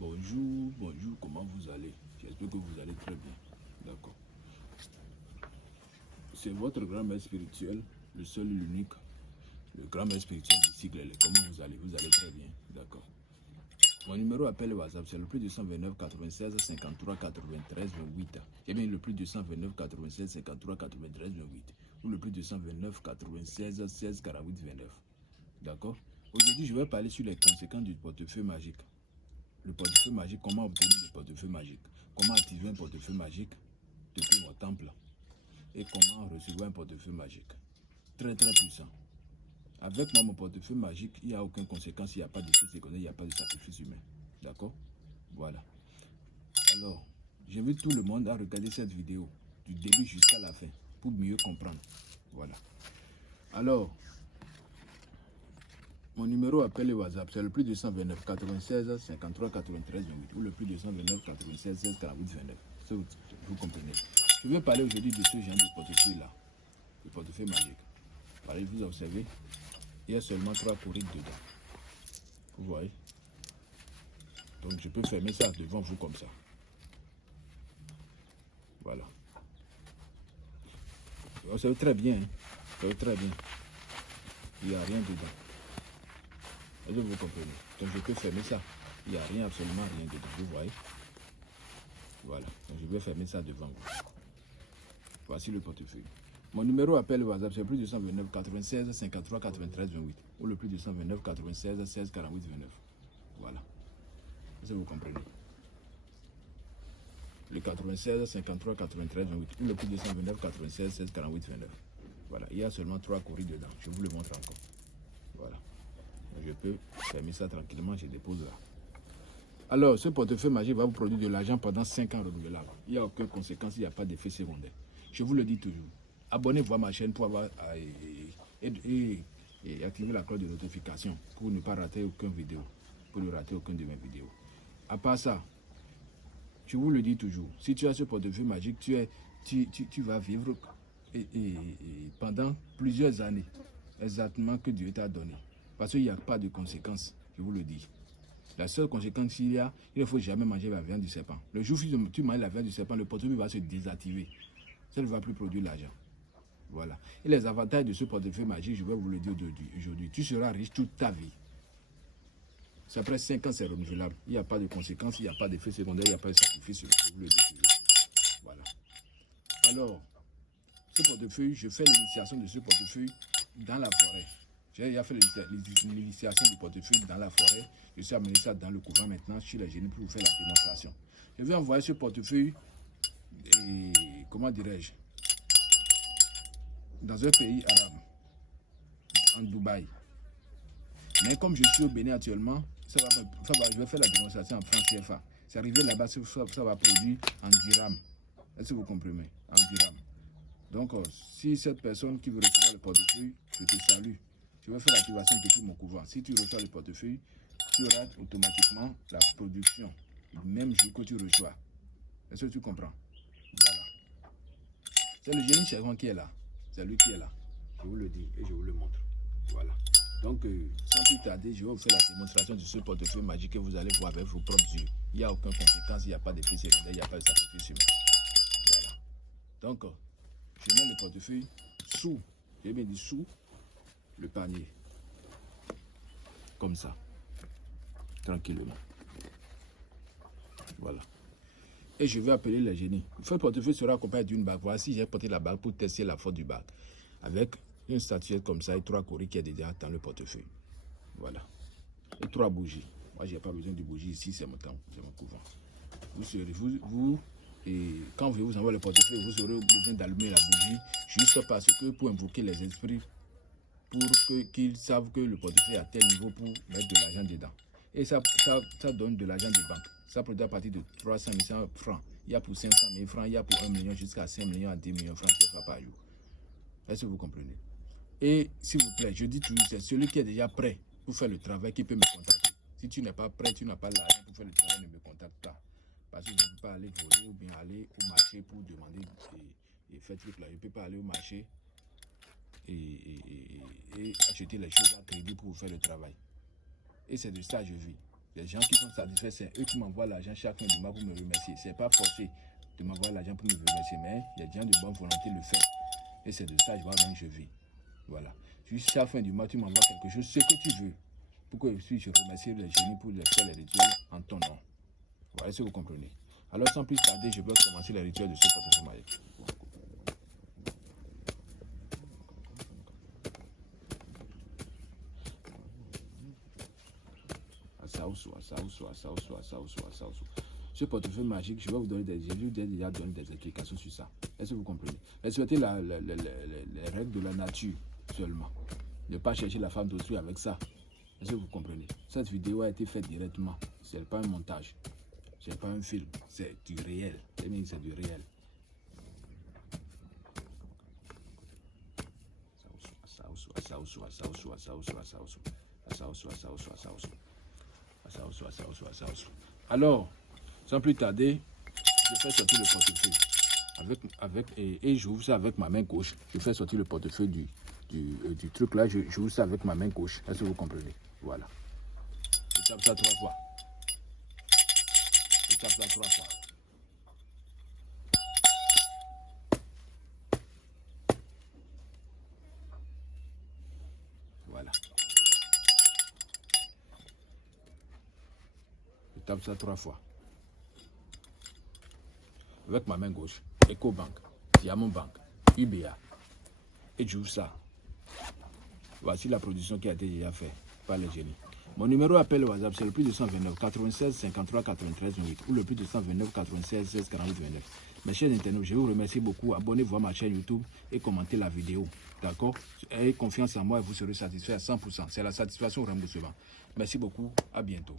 Bonjour, bonjour, comment vous allez? J'espère que vous allez très bien. D'accord. C'est votre grand-mère spirituel, le seul et l'unique, le grand-mère spirituel du cycle. Comment vous allez? Vous allez très bien. D'accord. Mon numéro appel WhatsApp, c'est le plus 229 96 53 93 28. J'ai bien le plus 229 96 53 93 28. Ou le plus 229 96 16 48 29. D'accord. Aujourd'hui, je vais parler sur les conséquences du portefeuille magique. Le portefeuille magique, comment obtenir le portefeuille magique, comment activer un portefeuille magique depuis mon temple et comment recevoir un portefeuille magique. Très très puissant. Avec moi, mon portefeuille magique, il n'y a aucune conséquence, il n'y a pas d'effet secondaire, il n'y a pas de sacrifice humain. D'accord? Voilà. Alors, j'invite tout le monde à regarder cette vidéo du début jusqu'à la fin pour mieux comprendre. Voilà. Alors, mon numéro appel et WhatsApp, c'est le plus 229 96 53 93 28 ou le plus 229 96 16 48 29. Vous comprenez. Je vais parler aujourd'hui de ce genre de portefeuille-là, le portefeuille magique. Pareil, vous observez, il y a seulement 3 courriers dedans. Vous voyez. Donc je peux fermer ça devant vous comme ça. Voilà. Vous observez très bien. Hein? Vous observez très bien. Il n'y a rien dedans. Est-ce que vous comprenez? Donc je peux fermer ça. Il n'y a rien, absolument rien dedans. Vous voyez? Voilà. Donc je vais fermer ça devant vous. Voici le portefeuille. Mon numéro appel WhatsApp, c'est le plus 229 96 53 93 28. Ou le plus 229 96 16 48 29. Voilà. Est-ce que vous comprenez? Le 96 53 93 28. Ou le plus 229 96 16 48 29. Voilà. Il y a seulement 3 courriers dedans. Je vous le montre encore. Voilà. Donc je peux fermer ça tranquillement. Je dépose là. Alors, ce portefeuille magique va vous produire de l'argent pendant 5 ans renouvelable. Il n'y a aucune conséquence, il n'y a pas d'effet secondaire. Je vous le dis toujours. Abonnez-vous à ma chaîne pour avoir et activer la cloche de notification pour ne pas rater aucune vidéo, pour ne rater aucune de mes vidéos. À part ça, je vous le dis toujours, si tu as ce portefeuille magique, tu vas vivre pendant plusieurs années, exactement que Dieu t'a donné. Parce qu'il n'y a pas de conséquences, je vous le dis. La seule conséquence qu'il y a, il ne faut jamais manger la viande du serpent. Le jour où tu manges la viande du serpent, le portefeuille va se désactiver. Ça ne va plus produire l'argent. Voilà. Et les avantages de ce portefeuille magique, je vais vous le dire aujourd'hui. Tu seras riche toute ta vie. C'est après 5 ans, c'est renouvelable. Il n'y a pas de conséquences, il n'y a pas d'effet secondaire, il n'y a pas de sacrifice. Je vous le dis toujours. Voilà. Alors, ce portefeuille, je fais l'initiation de ce portefeuille dans la forêt. J'ai déjà fait l'initiation du portefeuille dans la forêt. Je suis amené ça dans le couvent maintenant. Je suis les génies pour vous faire la démonstration. Je vais envoyer ce portefeuille, comment dirais-je, dans un pays arabe, en Dubaï. Mais comme je suis au Bénin actuellement, je vais faire la démonstration en francs CFA. C'est arrivé là-bas, ça va produire en dirham. Est-ce que vous comprenez? En dirham. Donc, si cette personne qui veut recevoir le portefeuille, je te salue. Je vais faire l'activation depuis mon couvent. Si tu reçois le portefeuille, tu auras automatiquement la production le même jour que tu reçois. Est-ce que tu comprends? Voilà. C'est le génie servant qui est là. C'est lui qui est là. Je vous le dis et je vous le montre. Voilà. Donc, sans plus tarder, je vais vous faire la démonstration de ce portefeuille magique que vous allez voir avec vos propres yeux. Il n'y a aucune conséquence, il n'y a pas d'effet secondaire, il n'y a pas de sacrifice humain. Voilà. Donc, je mets le portefeuille sous, j'ai bien dit sous le panier. Comme ça. Tranquillement. Voilà. Et je vais appeler les génies. Le portefeuille sera accompagné d'une bague. Voici, j'ai porté la bague pour tester la force du bague. Avec une statuette comme ça et 3 courriers qui est déjà dans le portefeuille. Voilà. Et 3 bougies. Moi, je n'ai pas besoin de bougies ici, c'est mon temps, c'est mon couvent. Et quand vous envoie le portefeuille, vous aurez besoin d'allumer la bougie, juste parce que pour invoquer les esprits, pour qu'ils savent que le portefeuille est à tel niveau pour mettre de l'argent dedans. Et ça donne de l'argent de banque. Ça produit à partir de 300 000 francs. Il y a pour 500 000 francs, il y a pour 1 million jusqu'à 5 millions à 10 millions de francs CFA par jour. Est-ce que vous comprenez? Et s'il vous plaît, je dis toujours, c'est celui qui est déjà prêt pour faire le travail qui peut me contacter. Si tu n'es pas prêt, tu n'as pas l'argent pour faire le travail, ne me contacte pas. Parce que je ne peux pas aller voler ou bien aller au marché pour demander et faire truc là. Je ne peux pas aller au marché et acheter les choses à crédit pour faire le travail. Et c'est de ça que je vis. Les gens qui sont satisfaits, c'est eux qui m'envoient l'argent chaque fin du mois pour me remercier. C'est pas forcé de m'envoyer l'argent pour me remercier, mais les gens de bonne volonté le font. Et c'est de ça que je vis. Voilà. Juste chaque fin du mois, tu m'envoies quelque chose, ce que tu veux, pour que je remercie les génies pour faire les rituels en ton nom. Voilà, est-ce que vous comprenez? Alors, sans plus tarder, je peux commencer les rituels de ce portefeuille magique. Ce portefeuille magique, je vais vous donner déjà donné des explications sur ça. Est-ce que vous comprenez? Respectez les règles de la nature seulement. Ne pas chercher la femme d'autrui avec ça. Est-ce que vous comprenez? Cette vidéo a été faite directement. Ce n'est pas un montage. Ce n'est pas un film. C'est du réel. C'est du réel. Alors, sans plus tarder, je fais sortir le portefeuille. Et j'ouvre ça avec ma main gauche. Je fais sortir le portefeuille du truc là. J'ouvre ça avec ma main gauche. Est-ce que vous comprenez? Voilà. Je tape ça 3 fois. Je tape ça 3 fois. Voilà. Je tape ça 3 fois. Avec ma main gauche. EcoBank, Diamond Bank, UBA. Et j'ouvre ça. Voici la production qui a été déjà faite par les génies. Mon numéro appel WhatsApp, c'est le plus de 129 96 53 93 8 ou le plus de 129 96 16 48 29. Mes chers internautes, je vous remercie beaucoup. Abonnez-vous à ma chaîne YouTube et commentez la vidéo. D'accord? Ayez confiance en moi et vous serez satisfait à 100%. C'est la satisfaction au remboursement. Merci beaucoup. À bientôt.